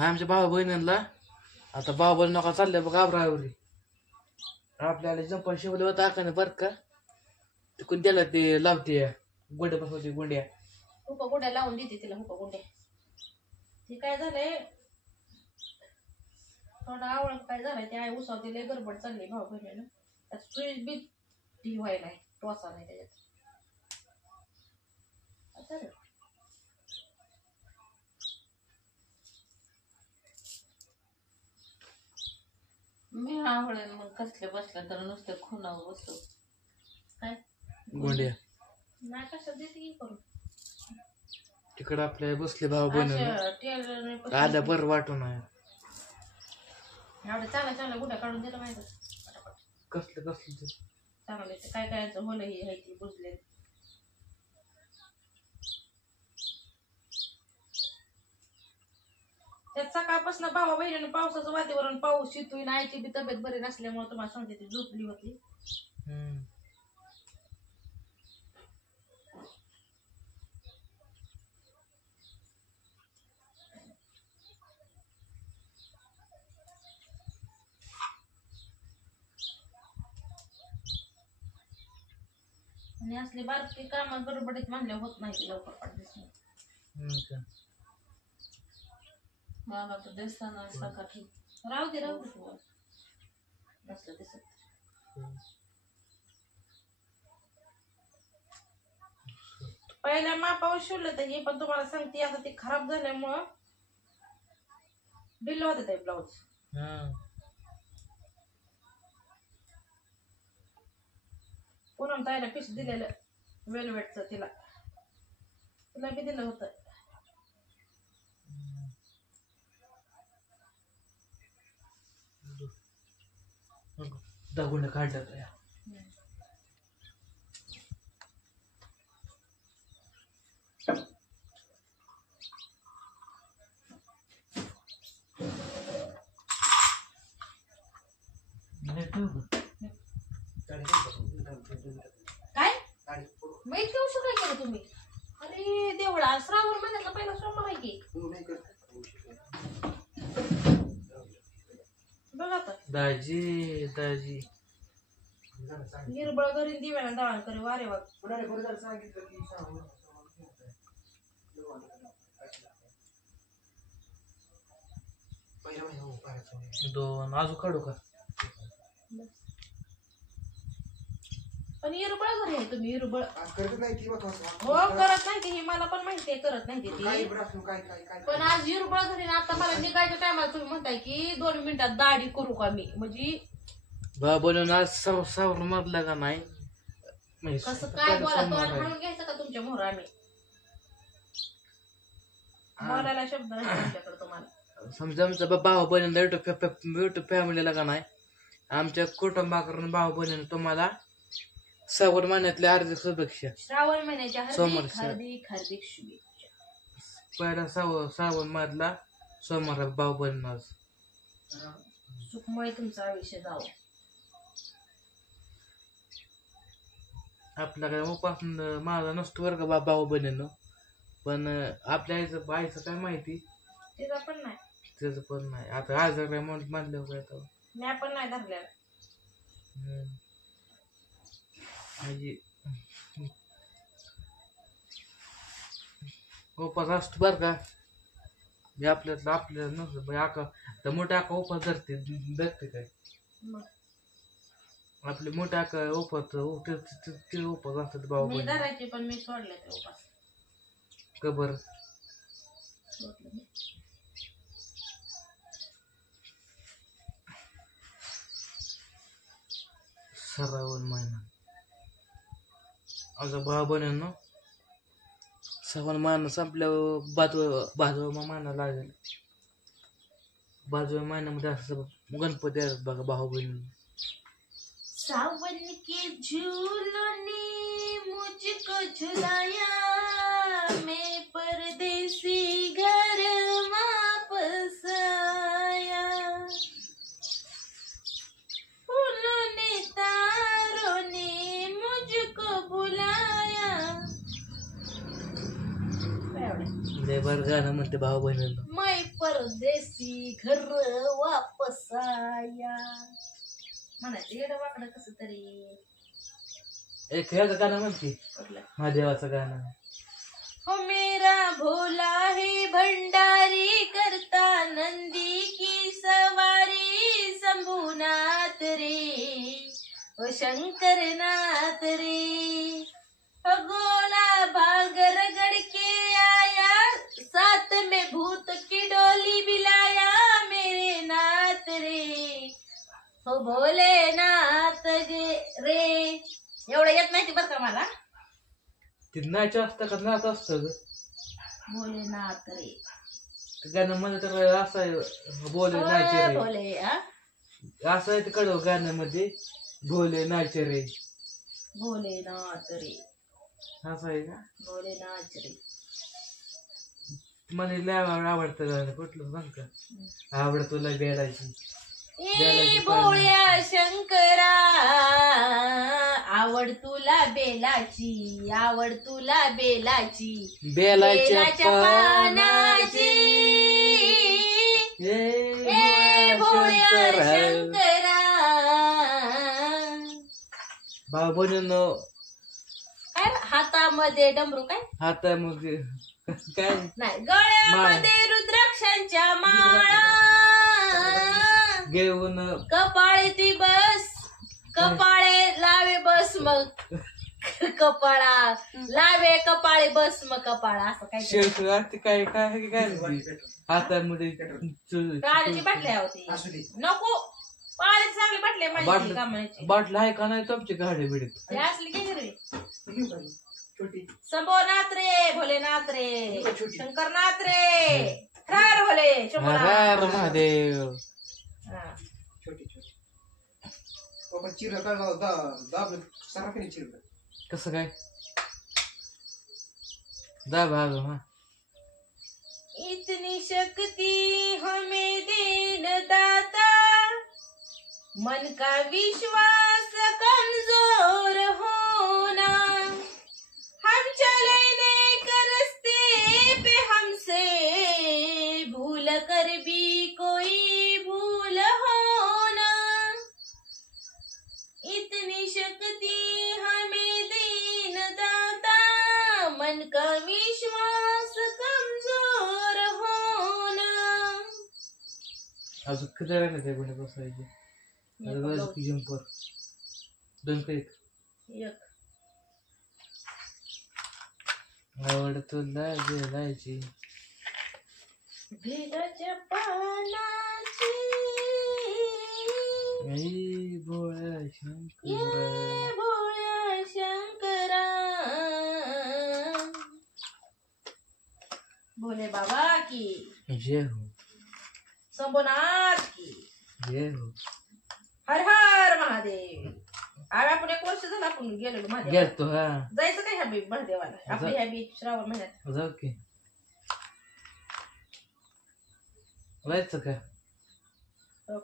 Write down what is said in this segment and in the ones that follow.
आमच्या भाऊ बहिणींना आता भाऊ बहीण नका चालले बघ आबरावरी आपल्याला जंपर शिवलं होतं आकाने बरं का तिकून त्याला ते लावते गुंड्या बसवते गुंड्या हुका गुंड्या लावून देते तिला हुका गुंड्या ती काय झालंय थोडा आवड काय झालाय ते आई उसावते लय गडबड चालली भाऊ बहिणीनं त्यात स्वीच बी ती व्हायला टोसा नाही त्याच्यात मी आवडेल मग कसले बसल्या तर नुसते खुनावर बसतो काय गुंड्या नाही कशात देते की करून तिकडं आपल्या बसले भाऊ बहिणी आल्या बरं वाटून आहे एवढं चांगल्या चांगल्या गुड्या काढून दिलं माहिती कसलं कसलं चांगलं काय काय होलं ही आहे ती बुजले त्यात सकाळपासून भावा बहिणीनं पावसाचं वातावरण पाऊस शितून आईची बी तब्येत बरी नसल्यामुळे तुम्हाला सांगते ती झोपली होती आणि असली बारकी कामं गडबडीत म्हणल्या होत नाही लवकर पडलीस मला तर दिसताना सकाळी राहू दे तू नसलं दिसत पहिल्या मापावर शिवलं तर हे पण तुम्हाला सांगते आता ते खराब झाल्यामुळं बिल होते ते ब्लाऊज पूनम ताईला पीस दिलेलं वेलवेटचं तिला बी दिलं होतं दगुंड काढलं या काय माहित घेऊ शकता केलं तुम्ही अरे देवळा श्रावण महिन्यातला पहिला सोमवार आहे की बघा आता दाजी दाजी निर्बळ घरी दिव्याला दळण करे वारे वा दोन अजून काढू का पण इरबळ घरी आहे तुम्ही इरबळ हो करत नाही की मला पण माहिती आहे करत नाही ती पण आज इरबळ घरी ना आता मला निघायच्या टायमाला तुम्ही म्हणताय की 2 मिनिटात दाढी करू का मी म्हणजे बोलून आज सावर मधला का नाही कसं काय बोला तो म्हणून घ्यायचं का तुमच्या मोहर आम्ही बोलायला शब्द नाही तुमच्याकडे तुम्हाला समजा आमचा भाऊ बहिणी युट्यूब फॅमिलीला का नाही आमच्या कुटुंबाकडून भाऊ बहिणी तुम्हाला श्रावण महिन्यातल्या हार्दिक शुभेच्छा श्रावण महिन्याच्या हार्दिक हार्दिक शुभेच्छा पहिला श्रावण मधला सोमवार भाऊ बहिणी सुखमय तुमचं आयुष्य जावं आपला काय उपास माझा नसतो बरं का भाऊ बहिणीनं पण आपल्या आईचं काय माहिती त्याचा पण नाही त्याचं पण नाही आता आज काय म्हणलं काय मी पण नाही धरलेला म्हणजे उपास असतो बर का आपल्याला नसतं आका तर मोठा आका उपास धरते काय आपले मोठे आका उपास ते उपास असतात भाऊ मी धरायचे पण मी सोडले ते उपास कबर श्रावण महिना अगं भाऊ बहिणींनो श्रावण महिना संपल्यावर भादवा महिना लागेल भादव्या महिन्यामध्ये असं गणपती आहेत बघा भाऊ बहिणी सावन के झूलों ने मुझको झुलाया मैं परदेसी घर वापस आया फूलों ने तारों ने मुझको बुलाया लय बरं गाणं म्हणते भाऊ बहिणींना मैं परदेसी घर वापस आया म्हणायचं येडं वाकडं कसं तरी. एक ह्याचं गाणं म्हणते कुठलं? महादेवाचं गाणं. हो मेरा भोला है भंडारी करता नंदी की सवारी शंभुनाथ रे ओ शंकर नाथ रे ओ गोला भांग रगड़ के आया साथ में भूत की डोली बिलाया मेरे नाथ रे हो भोलेनाथ रे. एवढं येत नाही बरं का मला. ते नाच असतं का नाच असतं ग भोलेनाथ रे ते गाणं मध्ये तर असं आहे बोले नाचे रे भोले हा असं आहे ते कडव गाण्यामध्ये भोले नाचे रे भोलेनाथ रे असं आहे का. भोलेनाथ रे. मला लय आवडतं गाणं कुठलं सांग का. आवडत तुला बेलाची ए भोळ्या शंकरा आवड तुला बेलाची आवड तुला बेलाची बेलाच्या पानाची ए भोळ्या शंकरा. भाऊ बनून काय हातामध्ये डमरू काय हातामध्ये काय नाही गळ्यामध्ये रुद्राक्षांच्या माळा घेऊन कपाळे ती बस कपाळे लावे बस मग कपाळा लावे कपाळे बस मग कपाळा असं काय शेवट ते काय काय काय हातामध्ये काळाची बाटल्या होती नको पाण्याची चांगली बाटली आहे माझी कामाची. बाटला आहे का नाही तुमची गाडी बिडीत असली काय रे शंभोनाथ रे भोलेनाथ रे शंकरनाथ रे हर भोले हर महादेव. हा. कसं काय दाबा हा. इतनी शक्ति हमें दीन दाता मन का विश्वास कमजोर होना हम चले नेक रास्ते पे हमसे भूल कर भी कोई भूल होना इतनी शक्ति हमें दीन दाता मन का विश्वास कमजोर होना. अजून किती राहिले ते गुन्हे बसायचे जंपर दोन काही एक आवड तुला गेलायची बेलाच्या पानाची आई भोळ्या शंकरा ये भोळ्या शंकरा भोले बाबा की जय हो शंभुनाथ की जय हो. हर हर महादेव. आम्ही आपण 1 वर्ष झालं आपण गेलेलो महादेव गेलतो हा जायचं काय ह्या महादेवाला आपली ह्या बी श्रावण महिन्यात जाऊ की जायचं का.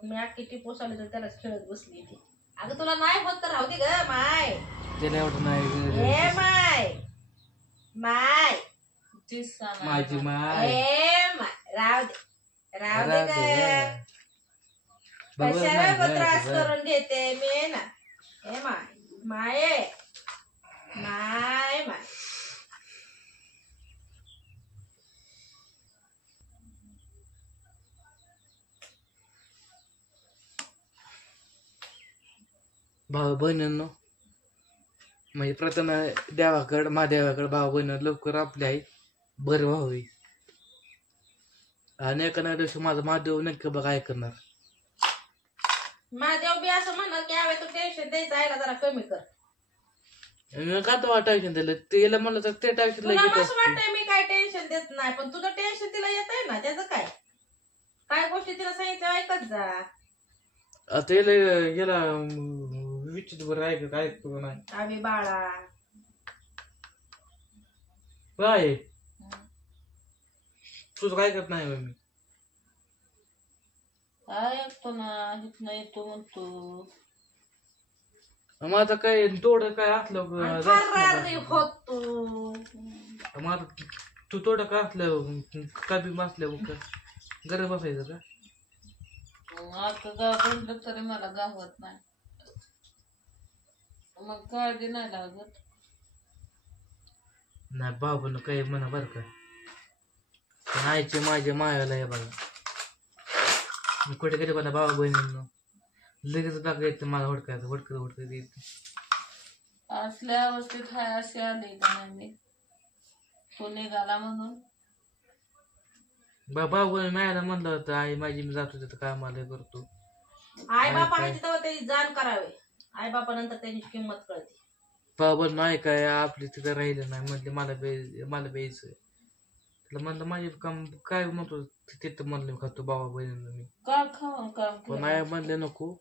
मी अख्खी टिपो चालू तर त्यालाच खेळत बसली ती. अगं तुला नाही होत तर राहू दे ग माय त्याला एवढं नाही ए माय माय माझी माय ए माय राहू दे ग. कशाला ग त्रास करून घेते मी ना. ए माय माय माय माय भाऊ बहिणींनो म्हणजे प्रथम देवाकड महादेवाकड भाऊ बहिण लवकर आपले आहे बरं व्हावी. आणि एका दिवशी माझा महादेव नक्की बघा काय करणार. महादेव बी असं म्हणणार की हवे तू टेन्शन द्यायचं आयला जरा कमी कर. का तो टेन्शन दिलं तिला म्हणलं तर ते टेन्शन तुला असं वाटतंय मी काय टेन्शन देत नाही पण तुझं टेन्शन तिला येत आहे ना त्याचं काय काय गोष्टी तिला सांगितलं ऐकत जा. आता याला विचित बरं ऐकतो नाही आम्ही बाळा काय तुझं काय करत नाही मी ऐकतो ना नाही तो म्हणतो मग आता काय थोडं काय असलं होतो मग तू थोडं काय असलं कमी असलं घरी बसायचं का? आता गाव म्हटलं तरी मला गावत नाही, मग काळजी नाही लागत. नाही बाबून काही म्हणा बरं का, पण आईचे माझ्या मायाला हे बघा, मी कुठे गेले बघा भाऊ बहिणींनो लगेच बघा येतं मला हुडकायचं हुडकत येतं. असल्या अवस्थेत हाय असे आले का नाही मी, तो निघाला म्हणून. भाऊ बहीण मायाला म्हणलं होतं आई माझी मी जातो तिथं कामाला करतो. आई बापा आहे तेव्हा त्याची जाण करावे, आई बापा नंतर त्यांची किंमत कळते. भाऊ बहीण नाही काय आपली तिथं राहिलं नाही म्हणले मला बेयचं. त्याला म्हणलं माझे काम काय म्हणतो तिथं म्हणलं मी खातो भावा बहिणींना मी का खाऊन काम पण आई म्हणले नको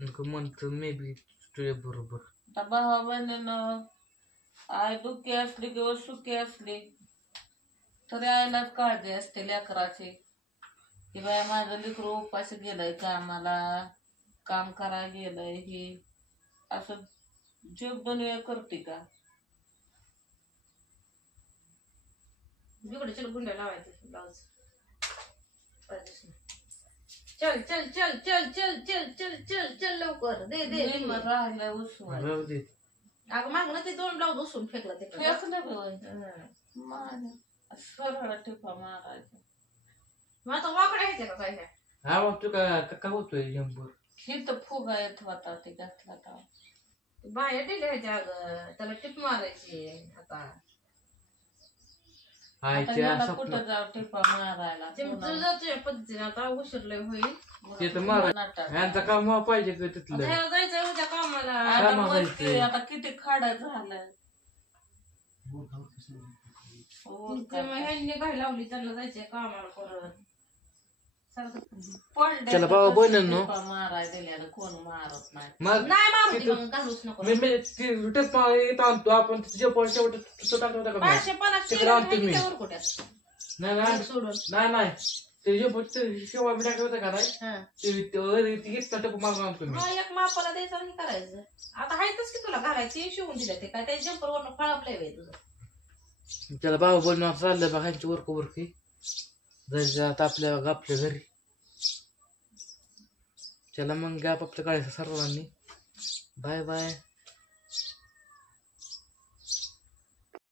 म्हणतो मे बी तुझ्या बरोबर. आता भावा बहिणीनं आई दुःखी असली किंवा सुखी असली तरी आईलाच काळजी असते लेकराची, की बाय माझं लेकरू उपाशी गेलंय कामाला, काम करायला गेलंय, हे असं जीव दुनिया करते का. बिघड चल गुंड्या लावायचं ब्लाउज. चल चल चल चल चल चल चल चल चल लवकर दे दे राहिलंय उसवून. राहू दे. अगं मागणं ते 2 ब्लाउज उसून फेकलं ते सरळ टिपा मारायचं. मग आता वाकडे ह्याचे का काय ह्या? हा मग तू का होतोय जंपर ही तर फुगा येत होता ते घातला का बाहेर टिकायच्या अगं त्याला टिप मारायची. आता आईच्या कुठं जाऊ टिपा मारायला तुझ्या पद्धतीने आता उशीरलंय होईल ते तर मारा यांचा काम पाहिजे का तिथलं जायचं उद्या कामाला. आता किती खाडा झालं ह्यांनी काय लावली त्यांना जायचंय कामाला परत. चला बाबा बहिणींनो माराय दिल्यानं कोण मारत नाही. मग नाही मारू दे मग घालूच नको. मी आणतो आपण जे पैसे तुझं टाकलं का 550 आणतो मी. कुठ्यात नाही सोडून नाही ते जे शेवा बी टाकलं होतं का नाही ते घेतलं टप मारून आणतो मी. एक मापाला द्यायचं आणि करायचं. आता हायतच की तुला घालायची शिवून दिलं ते काय त्या जंपर वरून फळापलंय तुझं. त्याला बाबा बोलणं चाललंय बघा ह्यांची वरकी जायचं आता आपल्या घरी. चला मग गॅप आपल्या काढायचं सर्वांनी. Bye bye.